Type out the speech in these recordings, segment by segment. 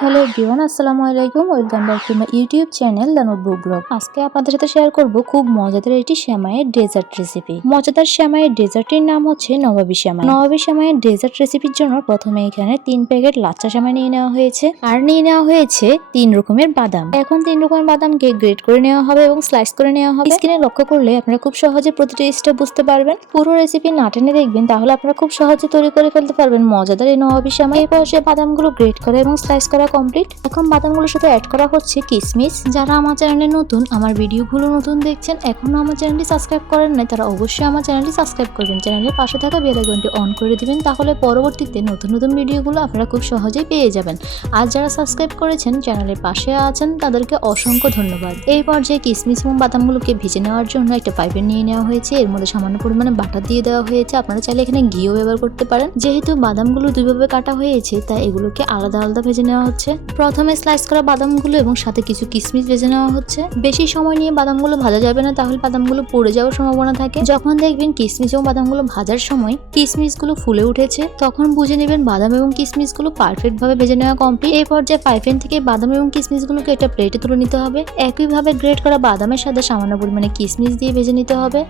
Hello everyone, আসসালামু আলাইকুম। Welcome back to my YouTube channel the notebook blog. আজকে আপনাদের সাথে শেয়ার করব খুব মজাদার একটি সেমাইয়ের ডেজার্ট রেসিপি। মজাদার সেমাইয়ের ডেজার্টের নাম হচ্ছে নবাবী সেমাই। নবাবী সেমাইয়ের ডেজার্ট রেসিপির জন্য প্রথমে এখানে 3 প্যাকেট লাচ্চা সেমাই নিয়ে নেওয়া হয়েছে, আর নিয়ে নেওয়া হয়েছে 3 রকমের বাদাম। এখন 3 রকমের বাদামকে গ্রেট করে নেওয়া হবে এবং স্লাইস করে নেওয়া হবে। স্ক্রিনে লক্ষ্য করলে আপনারা খুব সহজে প্রতিটি স্টেপ বুঝতে পারবেন। পুরো রেসিপি না টেনে দেখবেন, তাহলে আপনারা খুব সহজে তৈরি করে ফেলতে পারবেন মজাদার এই নবাবী সেমাই। এই পর্যায়ে বাদামগুলো গ্রেট করা এবং স্লাইস করা কমপ্লিট। এখন বাদামগুলোর সাথে অ্যাড করা হচ্ছে কিশমিশ। যারা আমার চ্যানেলে নতুন, আমার ভিডিওগুলো নতুন দেখছেন, এখনো আমার চ্যানেলটি সাবস্ক্রাইব করেন নাই, তারা অবশ্যই আমার চ্যানেলটি সাবস্ক্রাইব করবেন। চ্যানেলের পাশে থাকা বেল আইকনটি অন করে দিবেন, তাহলে পরবর্তীতে নতুন নতুন ভিডিওগুলো আপনারা খুব সহজেই পেয়ে যাবেন। আর যারা সাবস্ক্রাইব করেছেন, চ্যানেলের পাশে আছেন, তাদেরকে অসংখ্য ধন্যবাদ। এই পর্যায়ে কিশমিশ এবং বাদামগুলোকে ভেজে নেওয়ার জন্য একটা পাইপে নিয়ে নেওয়া হয়েছে। এর মধ্যে সামান্য পরিমাণে বাটার দিয়ে দেওয়া হয়েছে। আপনারা চাইলে এখানে ঘিও ব্যবহার করতে পারেন। যেহেতু বাদামগুলো দুইভাবে কাটা হয়েছে, তাই এগুলোকে আলাদা আলাদা ভেজে নেওয়া হচ্ছে। প্রথমে স্লাইস করা বাদামগুলো এবং সাথে কিছু কিশমিশ ভেজে নেওয়া হচ্ছে। বেশি সময় নিয়ে বাদামগুলো ভাজা যাবে না, তাহলে বাদামগুলো পুড়ে যাওয়ার সম্ভাবনা থাকে। যখন দেখবেন কিশমিশ এবং বাদামগুলো ভাজার সময় কিশমিশগুলো ফুলে উঠেছে, তখন বুঝে নেবেন বাদাম এবং কিশমিশগুলো পারফেক্ট ভাবে ভেজে নেওয়া কমপ্লিট। এই পর্যায়ে পাইপেন থেকে বাদাম এবং কিশমিশগুলোকে একটা প্লেটে তুলে নিতে হবে। একইভাবে গ্রেট করা বাদামের সাথে সামান্য পরিমাণে কিশমিশ দিয়ে ভেজে নিতে হবে।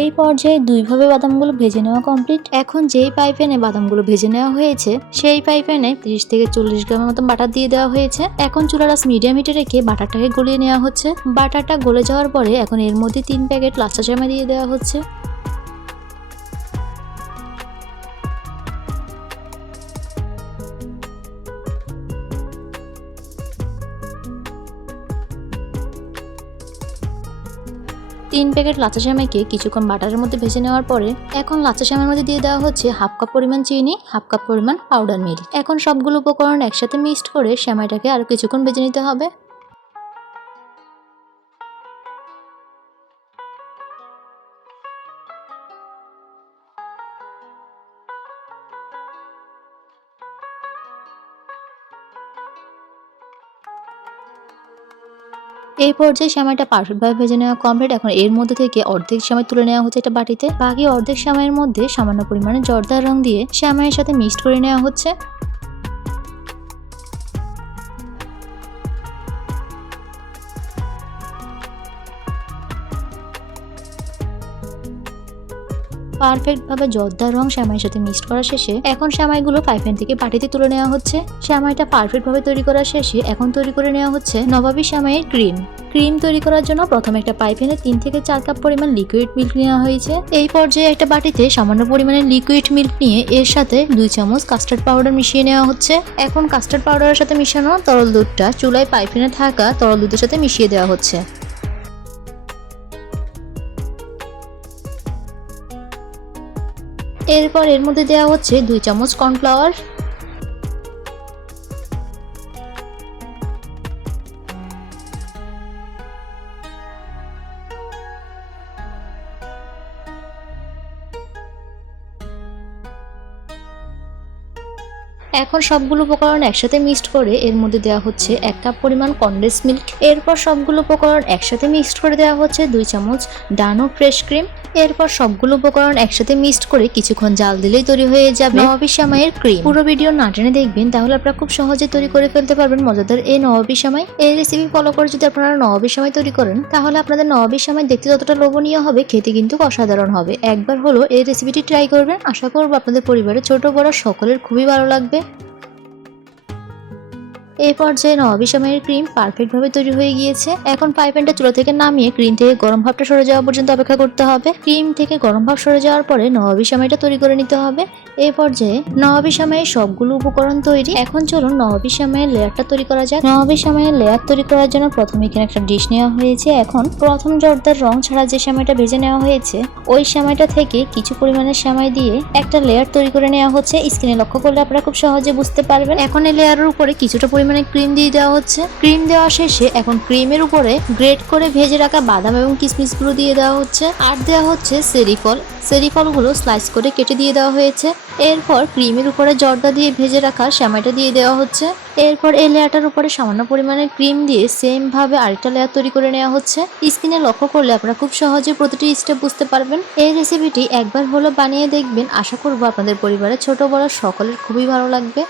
এই পর্যায়ে দুইভাবে বাদামগুলো ভেজে নেওয়া কমপ্লিট। এখন যেই পাইপ্যানে বাদামগুলো ভেজে নেওয়া হয়েছে, সেই পাইপ্যানে 30 থেকে 40 গ্রামের মতো বাটার দিয়ে দেওয়া হয়েছে। এখন চুলার আঁচ মিডিয়াম হিটে রেখে বাটারটাকে গলিয়ে নেওয়া হচ্ছে। বাটারটা গলে যাওয়ার পরে এখন এর মধ্যে 3 প্যাকেট লাচ্চা সেমাই দিয়ে দেওয়া হচ্ছে। তিন প্যাকেট লাচ্চা সেমাইকে কিছুক্ষণ বাটারের মধ্যে ভেজে নেওয়ার পরে এখন লাচ্চা সেমাইয়ের মধ্যে দিয়ে দেওয়া হচ্ছে হাফ কাপ পরিমাণ চিনি, হাফ কাপ পরিমাণ পাউডার মিল্ক। এখন সবগুলো উপকরণ একসাথে মিক্সড করে সেমাইটাকে আরো কিছুক্ষণ ভেজে নিতে হবে। এই পর্যায়ে সেমাইটা পারফেক্টভাবে ভেজে নেওয়া কমপ্লিট। এখন এর মধ্যে থেকে অর্ধেক সেমাই তুলে নেওয়া হচ্ছে একটা বাটিতে। বাকি অর্ধেক সেমাইয়ের মধ্যে সামান্য পরিমাণে জর্দার রং দিয়ে সেমাইয়ের সাথে মিক্সড করে নেওয়া হচ্ছে। পারফেক্টভাবে জর্দার রং সেমাইয়ের সাথে মিক্সড করা শেষে এখন সেমাইগুলো পাইপ্যান থেকে বাটিতে তুলে নেওয়া হচ্ছে। সেমাইটা পারফেক্টভাবে তৈরি করা শেষে এখন তৈরি করে নেওয়া হচ্ছে নবাবী সেমাইয়ের ক্রিম। ক্রিম তৈরি করার জন্য প্রথমে একটা পাইপ্যানে 3 থেকে 4 কাপ পরিমাণ লিকুইড মিল্ক নেওয়া হয়েছে। এই পর্যায়ে একটা বাটিতে সামান্য পরিমাণে লিকুইড মিল্ক নিয়ে এর সাথে 2 চামচ কাস্টার্ড পাউডার মিশিয়ে নেওয়া হচ্ছে। এখন কাস্টার্ড পাউডারের সাথে মিশানো তরল দুধটা চুলায় পাইপ্যানে থাকা তরল দুধের সাথে মিশিয়ে দেওয়া হচ্ছে। এরপর এর মধ্যে দেওয়া হচ্ছে 2 চামচ কর্নফ্লাওয়ার। এখন সবগুলো উপকরণ একসাথে মিক্সড করে এর মধ্যে দেওয়া হচ্ছে 1 কাপ পরিমাণ কনডেন্স মিল্ক। এরপর সবগুলো উপকরণ একসাথে মিক্সড করে দেওয়া হচ্ছে 2 চামচ ডানো ফ্রেশ ক্রিম। এরপর সবগুলো উপকরণ একসাথে মিক্সড করে কিছুক্ষণ জাল দিলেই তৈরি হয়ে যাবে নবাবী সেমাইয়ের ক্রিম। পুরো ভিডিও না টেনে দেখবেন, তাহলে আপনারা খুব সহজে তৈরি করে ফেলতে পারবেন মজাদার এই নবাবী সেমাই। এই রেসিপি ফলো করে যদি আপনারা নবাবী সেমাই তৈরি করেন, তাহলে আপনাদের নবাবী সেমাই দেখতে যতটা লোভনীয় হবে, খেতে কিন্তু অসাধারণ হবে। একবার হলো এই রেসিপিটি ট্রাই করবেন। আশা করব আপনাদের পরিবারের ছোট বড় সকলের খুবই ভালো লাগবে। এই পর্যায়ে নবাবী সেমাইয়ের ক্রিম পারফেক্ট ভাবে তৈরি হয়ে গিয়েছে। এখন ফ্রাই প্যানটা চুলা থেকে নামিয়ে ক্রিম থেকে গরম ভাবটা সরে যাওয়া পর্যন্ত অপেক্ষা করতে হবে। ক্রিম থেকে গরম ভাব সরে যাওয়ার পরে নবাবী সেমাইটা তৈরি করে নিতে হবে। এই পর্যায়ে নবাবী সেমাইয়ের সবগুলো উপকরণ তৈরি। এখন চলুন নবাবী সেমাইয়ের লেয়ারটা তৈরি করা যাক। নবাবী সেমাইয়ের লেয়ার তৈরি করার জন্য প্রথমে এখানে একটা ডিশ নেওয়া হয়েছে। এখন প্রথম জর্দার রং ছাড়া যে সেমাইটা ভেজে নেওয়া হয়েছে ওই সেমাইটা থেকে কিছু পরিমাণের সেমাই দিয়ে একটা লেয়ার তৈরি করে নেওয়া হচ্ছে। স্ক্রিনে লক্ষ্য করলে আপনারা খুব সহজে বুঝতে পারবেন। এখন এই লেয়ারের উপরে কিছুটা পরিমাণে ক্রিম দিয়ে দেওয়া হচ্ছে। ক্রিম দেওয়া শেষে এখন ক্রিমের উপরে গ্রেট করে ভেজে রাখা বাদাম এবং কিশমিশ গুলো দিয়ে দেওয়া হচ্ছে। আর দেওয়া হচ্ছে চেরি ফল। চেরি ফলগুলো স্লাইস করে কেটে দিয়ে দেওয়া হয়েছে। এরপর ক্রিমের উপরে জর্দা দিয়ে ভেজে রাখা সেমাইটা দিয়ে দেওয়া হচ্ছে। এরপর এই লেয়ারটার উপরে সামান্য পরিমাণে ক্রিম দিয়ে সেম ভাবে আরেকটা লেয়ার তৈরি করে নেওয়া হচ্ছে। স্ক্রিনে লক্ষ্য করলে আপনারা খুব সহজে প্রতিটি স্টেপ বুঝতে পারবেন। এই রেসিপিটি একবার হলো বানিয়ে দেখবেন। আশা করব আপনাদের পরিবারের ছোট বড় সকলের খুবই ভালো লাগবে।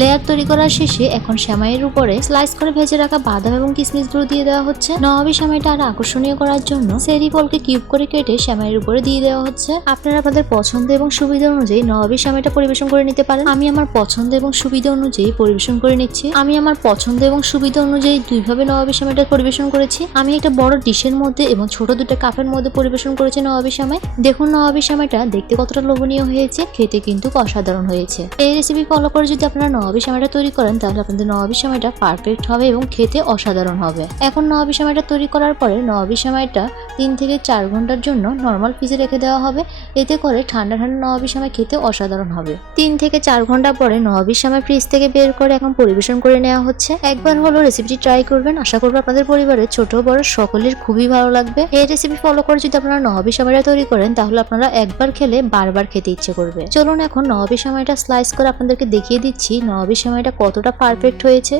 লেয়ার তৈরি করার শেষে এখন সেমাইয়ের উপরে স্লাইস করে ভেজে রাখা বাদাম এবং কিশমিশগুলো দিয়ে দেওয়া হচ্ছে। নবাবী সেমাইটা আরো আকর্ষণীয় করার জন্য চেরি ফলকে কিউব করে কেটে সেমাইয়ের উপরে দিয়ে দেওয়া হচ্ছে। আপনারা আপনাদের পছন্দ এবং সুবিধা অনুযায়ী নবাবী সেমাইটা পরিবেশন করে নিতে পারেন। আমি আমার পছন্দ এবং সুবিধা অনুযায়ী পরিবেশন করে নিচ্ছি। আমি আমার পছন্দ এবং সুবিধা অনুযায়ী দুইভাবে নবাবী সেমাইটা পরিবেশন করেছি। আমি একটা বড় ডিশের মধ্যে এবং ছোট দুটো কাপের মধ্যে পরিবেশন করেছি নবাবী সেমাই। দেখুন নবাবী সেমাইটা দেখতে কতটা লোভনীয় হয়েছে, খেতে কিন্তু অসাধারণ হয়েছে। এই রেসিপি ফলো করে যদি আপনারা নবাবী সেমাইটা তৈরি করেন তাহলে আপনাদের নবাবী সেমাইটা পারফেক্ট হবে এবং খেতে অসাধারণ হবে। এখন নবাবী সেমাইটা তৈরি করার পরে নবাবী সেমাইটা 3 থেকে 4 ঘন্টার জন্য নর্মাল ফ্রিজে রেখে দেওয়া হবে। এতে করে ঠান্ডা ঠান্ডা নবাবী সেমাই খেতে অসাধারণ হবে। 3 থেকে 4 ঘন্টা পরে নবাবী সেমাই ফ্রিজ থেকে বের করে এখন পরিবেশন করে নেওয়া হচ্ছে। একবার হলো রেসিপিটি ট্রাই করবেন। আশা করব আপনাদের পরিবারের ছোট বড় সকলের খুবই ভালো লাগবে। এই রেসিপি ফলো করে যদি আপনারা নবাবী সেমাইটা তৈরি করেন তাহলে আপনারা একবার খেলে বারবার খেতে ইচ্ছে করবে। চলুন এখন নবাবী সেমাইটা স্লাইস করে আপনাদেরকে দেখিয়ে দিচ্ছি নবাবী সেমাইটা কতটা পারফেক্ট হয়েছে।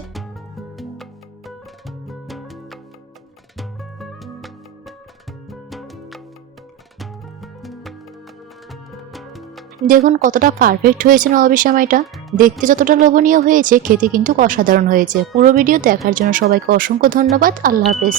দেখুন কতটা পারফেক্ট হয়েছে নবাবী সেমাইটা। দেখতে যতটা লোভনীয় হয়েছে খেতে কিন্তু অসাধারণ হয়েছে। পুরো ভিডিও দেখার জন্য সবাইকে অসংখ্য ধন্যবাদ। আল্লাহ হাফেজ।